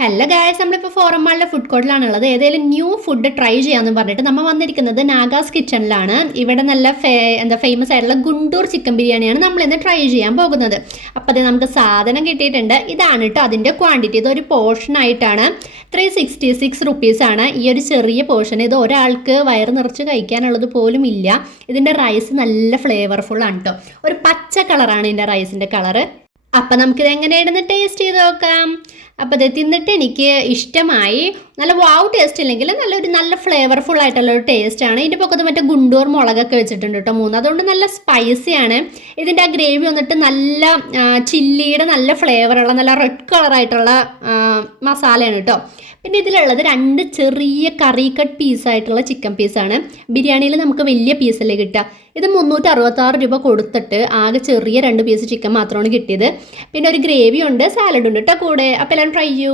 Hello guys, നമ്മളിപ്പോൾ forum മാളിലെ food കോർട്ടിലാണുള്ളത്. ഏതെങ്കിലും new food try ചെയ്യാമെന്ന് പറഞ്ഞിട്ട് നമ്മൾ വന്നിരിക്കുന്നത് നാഗാസ് കിച്ചണിലാണ്. ഇവിടെ നല്ല ഫേമസ് ആയിട്ടുള്ള ഗുണ്ടൂർ ചിക്കൻ ബിരിയാണിയാണ് നമ്മൾ ഇന്ന് ട്രൈ ചെയ്യാൻ പോകുന്നത്. അപ്പോൾ അത് നമുക്ക് സാധനം കിട്ടിയിട്ടുണ്ട്. ഇതാണ് കേട്ടോ അതിൻ്റെ ക്വാണ്ടിറ്റി. ഇതൊരു പോർഷനായിട്ടാണ് 366 റുപ്പീസാണ് ഈ ഒരു ചെറിയ പോർഷൻ. ഇത് ഒരാൾക്ക് വയറ് നിറച്ച് കഴിക്കാനുള്ളത് പോലും ഇല്ല. ഇതിൻ്റെ റൈസ് നല്ല ഫ്ലേവർഫുൾ ആണ് കേട്ടോ. ഒരു പച്ച കളറാണ് ഇതിൻ്റെ റൈസിൻ്റെ കളറ്. അപ്പം നമുക്കിത് എങ്ങനെയാണെന്ന് ടേസ്റ്റ് ചെയ്ത് നോക്കാം. അപ്പോൾ ഇത് തിന്നിട്ട് എനിക്ക് ഇഷ്ടമായി. നല്ല വാവ് ടേസ്റ്റ് ഇല്ലെങ്കിൽ നല്ല ഫ്ലേവർഫുൾ ആയിട്ടുള്ള ഒരു ടേസ്റ്റാണ്. ഇതിൻ്റെ പൊക്കത്ത് മറ്റേ ഗുണ്ടൂർ മുളകൊക്കെ വെച്ചിട്ടുണ്ട് കേട്ടോ 3. അതുകൊണ്ട് നല്ല സ്പൈസിയാണ്. ഇതിൻ്റെ ആ ഗ്രേവി വന്നിട്ട് നല്ല ചില്ലിയുടെ നല്ല ഫ്ലേവറുള്ള നല്ല റെഡ് കളറായിട്ടുള്ള മസാലയാണ് കേട്ടോ. പിന്നെ ഇതിലുള്ളത് 2 ചെറിയ കറി കട്ട് പീസായിട്ടുള്ള ചിക്കൻ പീസാണ്. ബിരിയാണിയിൽ നമുക്ക് വലിയ പീസല്ലേ കിട്ടുക. ഇത് 366 രൂപ കൊടുത്തിട്ട് ആകെ ചെറിയ 2 പീസ് ചിക്കൻ മാത്രമാണ് കിട്ടിയത്. പിന്നെ ഒരു ഗ്രേവി ഉണ്ട്, സാലഡ് ഉണ്ട് കേട്ടോ കൂടെ. അപ്പോൾ എല്ലാം ട്രൈ ചെയ്യൂ.